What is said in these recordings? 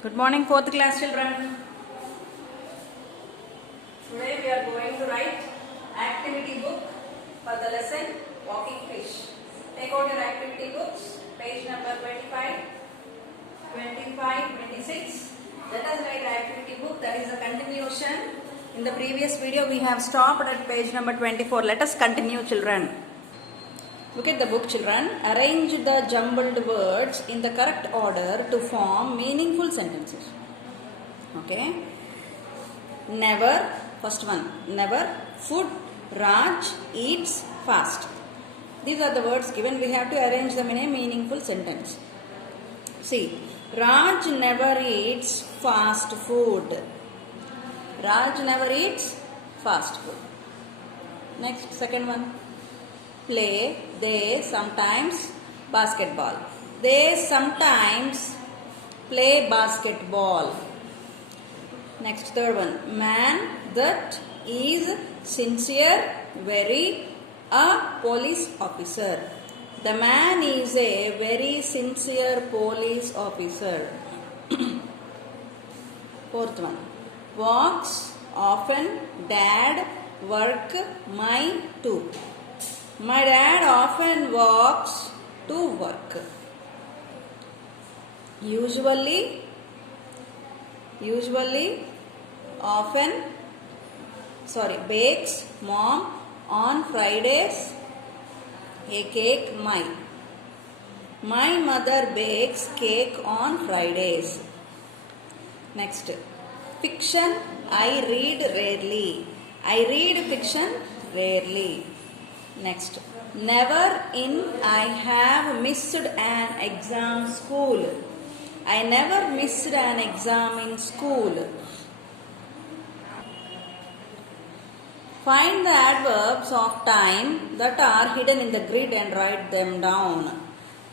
Good morning, 4th class children. Today we are going to write activity book for the lesson Walking Fish. Take out your activity books, page number 25, 25, 26. Let us write activity book, that is a continuation. In the previous video we have stopped at page number 24. Let us continue, children. Look at the book, children. Arrange the jumbled words in the correct order to form meaningful sentences. Okay. Never, first one. Never, food, Raj eats fast. These are the words given. We have to arrange them in a meaningful sentence. See, Raj never eats fast food. Raj never eats fast food. Next, second one. Play, they sometimes basketball. They sometimes play basketball. Next, third one. Man that is sincere, very, a police officer. The man is a very sincere police officer. Fourth one. Walks often, dad, work, my, too. My dad often walks to work. Usually, often, bakes, mom, on Fridays, a cake, my. My mother bakes cake on Fridays. Next, fiction, I read rarely. I read fiction rarely. Next, never in I have missed an exam school. I never missed an exam in school. Find the adverbs of time that are hidden in the grid and write them down.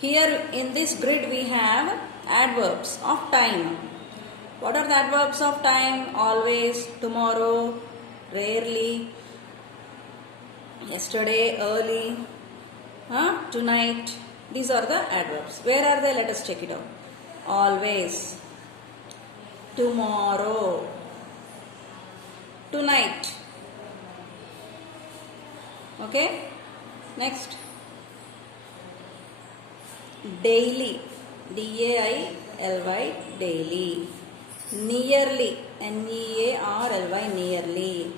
Here in this grid we have adverbs of time. What are the adverbs of time? Always, tomorrow, rarely, yesterday, early, tonight. These are the adverbs. Where are they? Let us check it out. Always, tomorrow, tonight. Okay. Next, daily, daily, daily. Nearly, nearly, nearly.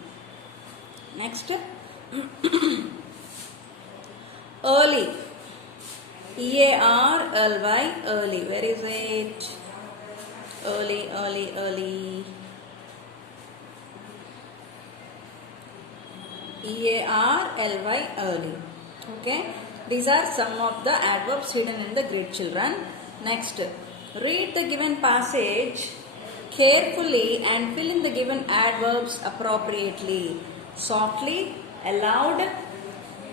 Next, early, early, early. Where is it? Early, early, early. early, early. Okay. These are some of the adverbs hidden in the grid, children. Next, read the given passage carefully and fill in the given adverbs appropriately. Softly, aloud,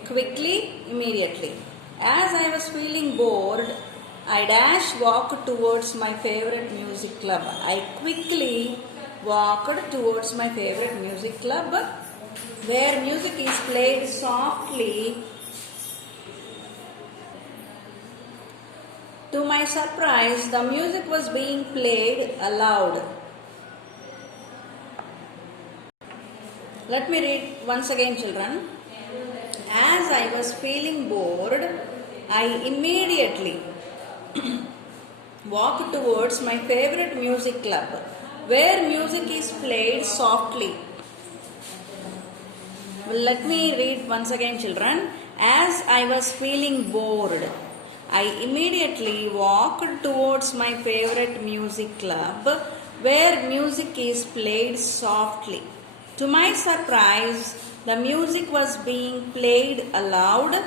quickly, immediately. As I was feeling bored, I walked towards my favorite music club. I quickly walked towards my favorite music club where music is played softly. To my surprise, the music was being played aloud. Let me read once again, children. As I was feeling bored, I immediately walked towards my favorite music club, where music is played softly. Let me read once again, children. As I was feeling bored, I immediately walked towards my favorite music club, where music is played softly. To my surprise, the music was being played aloud.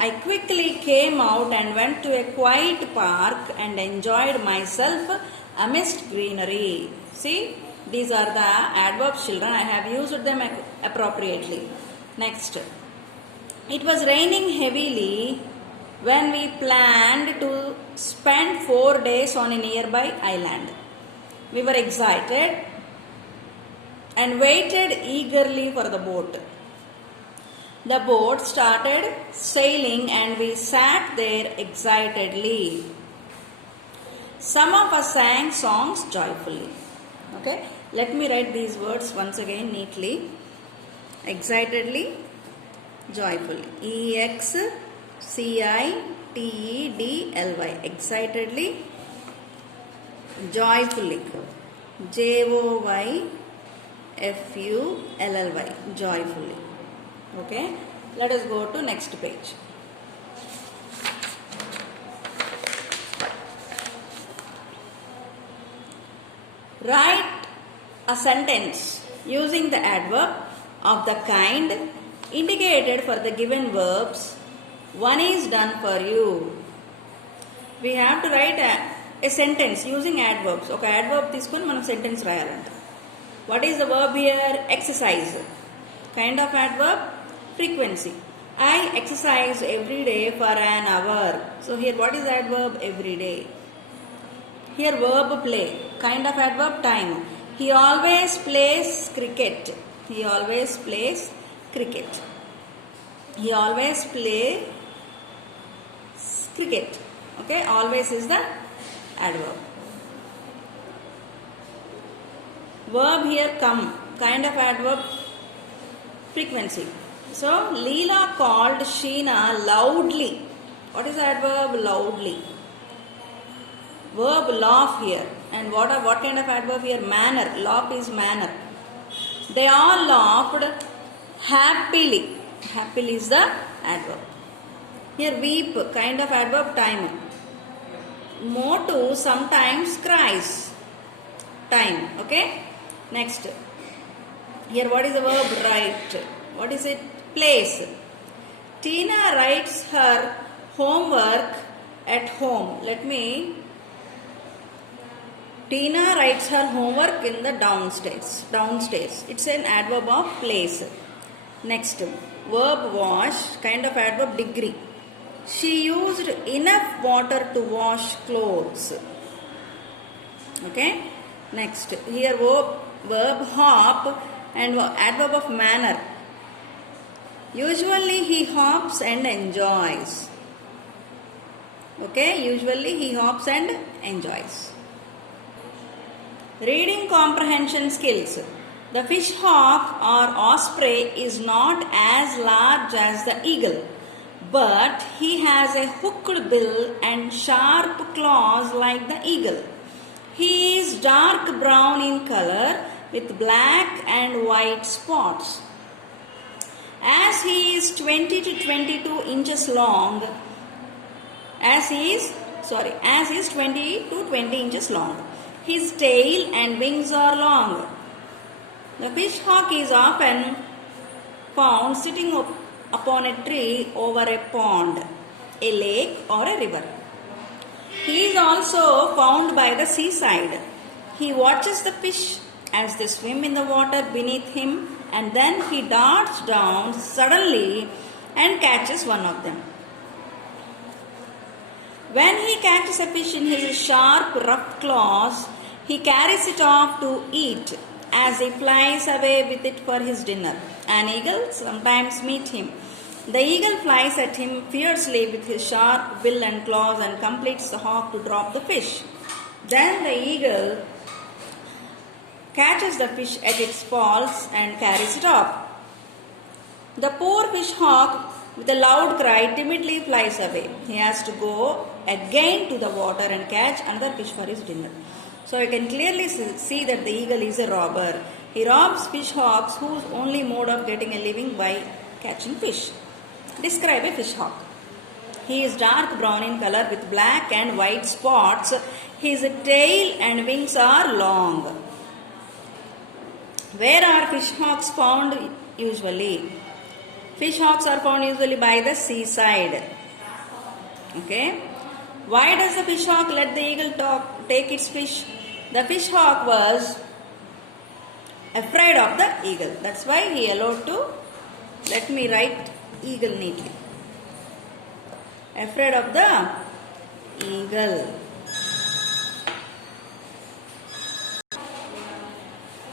I quickly came out and went to a quiet park and enjoyed myself amidst greenery. See, these are the adverbs, children. I have used them appropriately. Next, it was raining heavily when we planned to spend 4 days on a nearby island. We were excited and waited eagerly for the boat. The boat started sailing and we sat there excitedly. Some of us sang songs joyfully. Okay, let me write these words once again neatly. Excitedly, joyfully. EXCITEDLY. Excitedly, joyfully. JOYFULLY. Joyfully. Okay, let us go to next page. Write a sentence using the adverb of the kind indicated for the given verbs. One is done for you. We have to write a sentence using adverbs. Okay, adverb తీసుకొని మనం sentence రాయాలంట. What is the verb here? Exercise. Kind of adverb? Frequency. I exercise every day for an hour. So here what is the adverb? Every day. Here verb play. Kind of adverb? Time. He always plays cricket. He always plays cricket. He always plays cricket. Okay, always is the adverb. Verb here come. Kind of adverb? Frequency. So Leela called Sheena loudly. What is the adverb? Loudly. Verb laugh here. And what kind of adverb here? Manner. Laugh is manner. They all laughed happily. Happily is the adverb. Here weep. Kind of adverb? Time. Motu sometimes cries. Time. Okay. Next. Here what is the verb? Write. What is it? Place. Tina writes her homework at home. Tina writes her homework in the downstairs. It's an adverb of place. Next, verb wash, kind of adverb degree. She used enough water to wash clothes. Okay. Next, here verb hop and adverb of manner. Usually he hops and enjoys. Okay. Usually he hops and enjoys. Reading comprehension skills. The fish hawk or osprey is not as large as the eagle, but he has a hooked bill and sharp claws like the eagle. He is dark brown in color with black and white spots. As he is 20 to 22 inches long, as he is 20 to 20 inches long. His tail and wings are long. The fish hawk is often found sitting upon a tree over a pond, a lake or a river. He is also found by the seaside. He watches the fish as they swim in the water beneath him, and then he darts down suddenly and catches one of them. When he catches a fish in his sharp, rough claws, he carries it off to eat as he flies away with it for his dinner. An eagle sometimes meets him. The eagle flies at him fiercely with his sharp bill and claws and completes the hawk to drop the fish. Then the eagle catches the fish at its paws and carries it off. The poor fish hawk, with a loud cry, timidly flies away. He has to go again to the water and catch another fish for his dinner. So you can clearly see that the eagle is a robber. He robs fish hawks whose only mode of getting a living by catching fish. Describe a fish hawk. He is dark brown in color with black and white spots. His tail and wings are long. Where are fish hawks found usually? Fish hawks are found usually by the seaside. Okay. Why does the fish hawk let the eagle take its fish? The fish hawk was afraid of the eagle. That's why he allowed to. Let me write eagle neatly. Afraid of the eagle.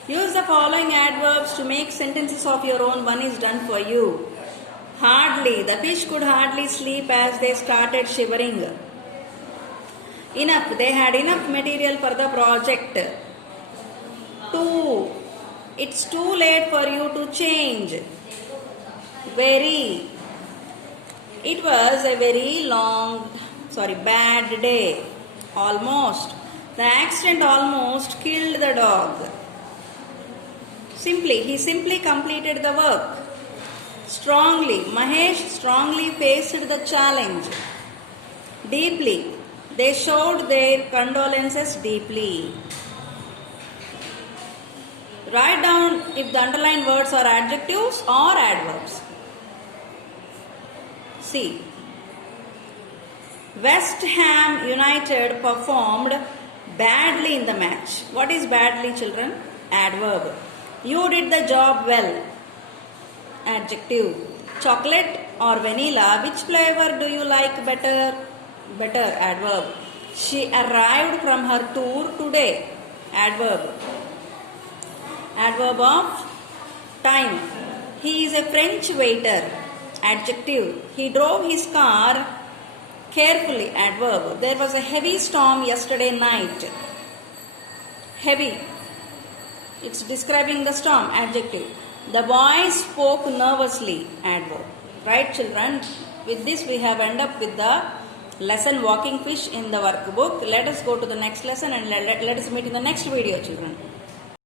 Use the following adverbs to make sentences of your own. One is done for you. Hardly. The fish could hardly sleep as they started shivering. Enough. They had enough material for the project. 2. It's too late for you to change. Very. It was a very bad day. Almost. The accident almost killed the dog. He simply completed the work. Strongly. Mahesh strongly faced the challenge. Deeply. They showed their condolences deeply. Write down if the underlined words are adjectives or adverbs. C. West Ham United performed badly in the match. What is badly, children? Adverb. You did the job well. Adjective. Chocolate or vanilla, which flavor do you like better? Better. Adverb. She arrived from her tour today. Adverb. Adverb of time. He is a French waiter. Adjective. He drove his car carefully. Adverb. There was a heavy storm yesterday night. Heavy. It's describing the storm. Adjective. The boy spoke nervously. Adverb. Right, children? With this we have ended up with the lesson walking fish in the workbook. Let us go to the next lesson and let us meet in the next video, children.